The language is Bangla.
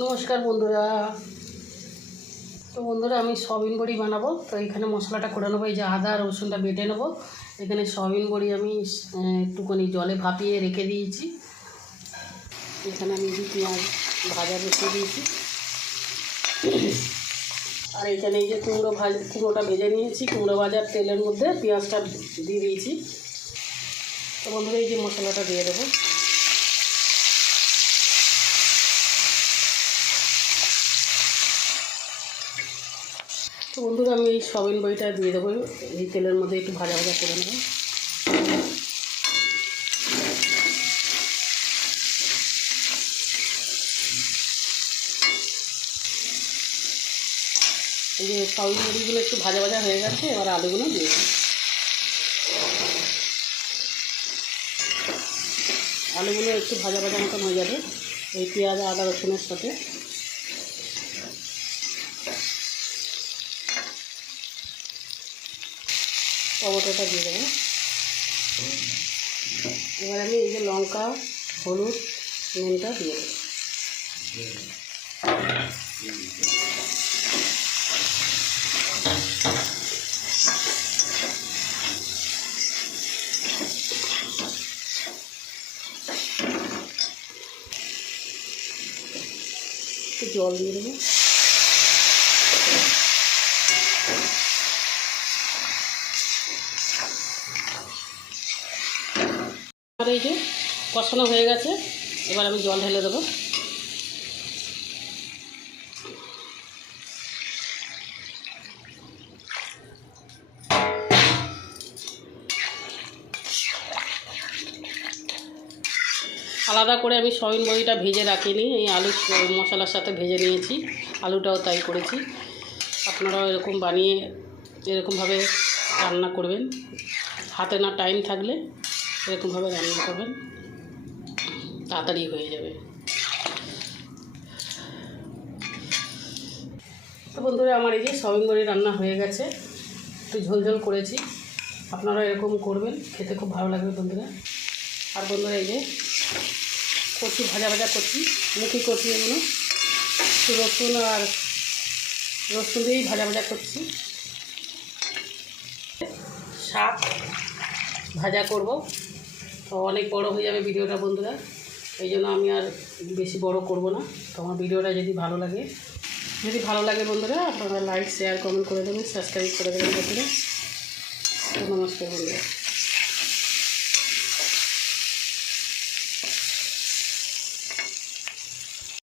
নমস্কার বন্ধুরা। তো বন্ধুরা, আমি সয়াবিন বড়ি বানাবো। তো এখানে মশলাটা করে নেবো। এই যে আদা রসুনটা বেটে নেবো। এখানে সয়াবিন বড়ি আমি একটুখানি জলে ভাপিয়ে রেখে দিয়েছি। এখানে আমি পেঁয়াজ ভাজা বসিয়ে দিয়েছি। আর এখানে এই যে কুমড়োটা ভেজে নিয়েছি। কুমড়ো ভাজার তেলের মধ্যে পেঁয়াজটা দিয়ে দিয়েছি। তো বন্ধুরা, এই যে মশলাটা দিয়ে দেবো। তো বন্ধুরা, আমি এই সয়াবিন বড়িটা দিয়ে দেবো। এই তেলের মধ্যে একটু ভাজা ভাজা করে নেব। এই যে সয়াবিন বড়িগুলো একটু ভাজা ভাজা হয়ে গেছে, এবার আলুগুলো দিয়ে দেবো। আলুগুলো একটু ভাজা ভাজা মতন হয়ে যাবে এই পেঁয়াজ আদা রসুনের সাথে। টমেটোটা দিয়ে দেবো। এবার আমি এই যে লঙ্কা হলুদ নুনটা দিয়ে দেবো। একটু জল দিয়ে দেবো। আর এই যে কষানো হয়ে গেছে, এবার আমি জল ঢেলে দেবো। আলাদা করে আমি সয়াবিন বড়িটা ভেজে রাখিনি, এই আলু মশলার সাথে ভেজে নিয়েছি। আলুটাও তাই করেছি। আপনারাও এরকম বানিয়ে এরকমভাবে রান্না করবেন। হাতে না টাইম থাকলে এরকমভাবে রান্না করবেন, তাড়াতাড়ি হয়ে যাবে। তো বন্ধুরা, আমার এই যে সয়াবিন বড়ি রান্না হয়ে গেছে। একটু ঝোল করেছি। আপনারা এরকম করবেন, খেতে খুব ভালো লাগবে বন্ধুরা। আর বন্ধুরা, এই যে কচি ভাজা ভাজা করছি, মুখি করছি, এগুলো একটু রসুন দিয়েই ভাজা ভাজা করছি। শাক ভাজা করব। তো অনেক বড় হয়ে যাবে ভিডিওটা বন্ধুরা, এই জন্য আমি আর বেশি বড় করব না। তো আমার ভিডিওটা যদি ভালো লাগে বন্ধুরা, আপনারা লাইক শেয়ার কমেন্ট করে দেবেন, সাবস্ক্রাইব করে দেবেন বন্ধুরা। তো নমস্কার বন্ধুরা।